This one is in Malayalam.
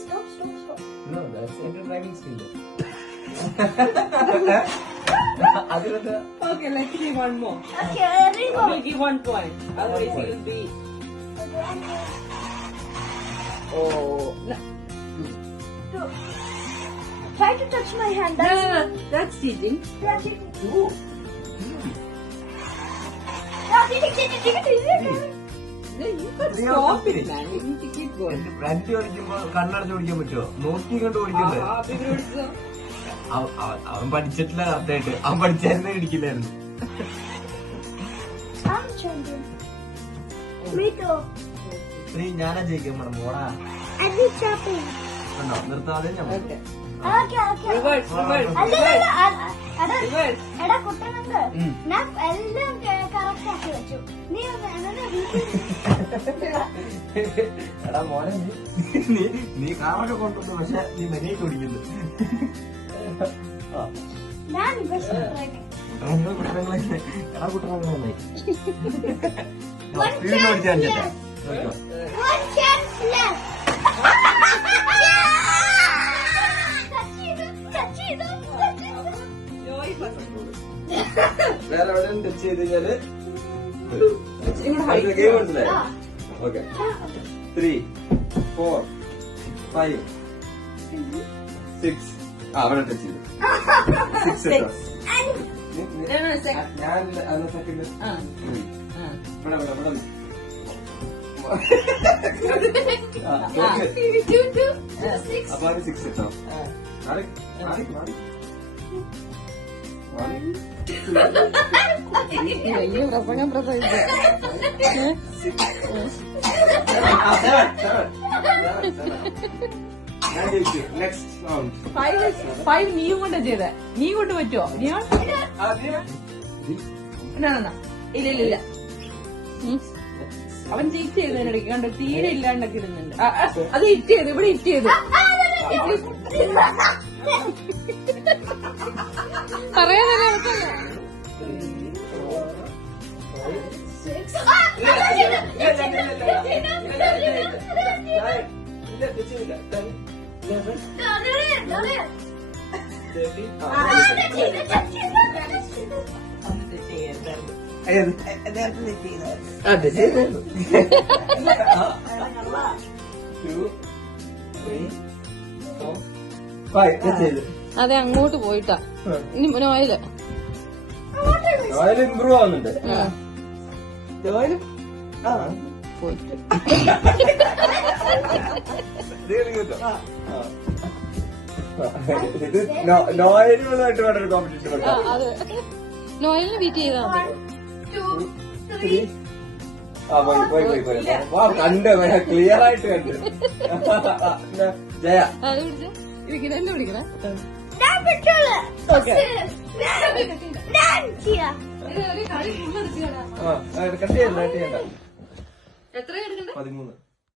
Stop. No, that's your driving skill. Okay, let's give one more. Okay, Rigo. We'll give 1 point. Otherwise, he will be. Oh. No. Try to touch my hand. No, that's cheating. That's cheating. That's cheating. No, you can stop it, man. You need to keep going. വണ്ടി ഓടിക്കുമ്പോ കണ്ണടച്ച് ഓടിക്കാൻ പറ്റുമോ? നോക്കി കണ്ട് ഓടിക്കണ്ടേ? അവൻ പഠിച്ചിട്ടില്ല കറക്റ്റായിട്ട്. അവൻ പഠിച്ചായിരുന്നേ ഇടിക്കില്ലായിരുന്നു. I'm champion. Me too. നീ ഞാനാ ജയിക്കാൻ പറഞ്ഞു പോടാ. And you champion. കണ്ടോ നിർത്താതെ ഞാൻ Okay. Reverse. എടാ കുട്ടനുണ്ട് ഞാൻ എല്ലാം കറക്റ്റ് ആക്കി വെച്ചു. നീ എടാ മോനെ നീ കാറൊക്കെ കൊണ്ടുവന്നു പക്ഷെ നീ മെനയൊക്കെ ഓടിക്കുന്നു. ഞാൻ കുട്ടനങ്ങളെ എടാ കുട്ടനങ്ങളെ നന്നായി സ്പീഡിൽ ഓടിച്ചാൽ ചേട്ടാ. വേറെ എവിടെ ടച്ച് ചെയ്ത് കഴിഞ്ഞാല് ഗെയിം മനസ്സിലായോ? ഓക്കെ 3, 4, 5, 6. അവിടെ ടച്ച് ചെയ്തു 6 കേട്ടോ. ഞാൻ സെക്കൻഡ് ഇവിടെ അപ്പൊ അത് 6 കേട്ടോ. വലിയ പ്രസംഗം പ്രസംഗിച്ചു. ഫൈവ് നീയും കൊണ്ട് ചെയ്തേ. നീ കൊണ്ട് പറ്റുമോ? ഇല്ല അവൻ ചീറ്റ് ചെയ്തതിനിടയ്ക്ക് കണ്ടോ തീരെ ഇല്ലാണ്ടൊക്കെ ഇടുന്നുണ്ട്. അത് ഹിറ്റ് ചെയ്തു. ഇവിടെ ഹിറ്റ് ചെയ്തു. പറയാനല്ലേ അവസരം. അതെ അങ്ങോട്ട് പോയിട്ടാ. ഇനി നോയില് ഇമ്പ്രൂവ് ആവുന്നുണ്ട്. പോയിട്ട് ഇത് നോയലുമായിട്ട് വേണ്ട ഒരു കോമ്പറ്റീഷൻ വെക്കാം. അതെ നോയലിന് ബീറ്റ് ചെയ്താൽ മതി. പോയി കണ്ട് ക്ലിയർ ആയിട്ട് കണ്ട്. ജയ അത് പിടിച്ച ഇരിക്കുന്ന എന്നെ വിളിക്കണേ. കട്ട് ചെയ്യണ്ട. എത്ര എടുക്കണ്ടേ? 13.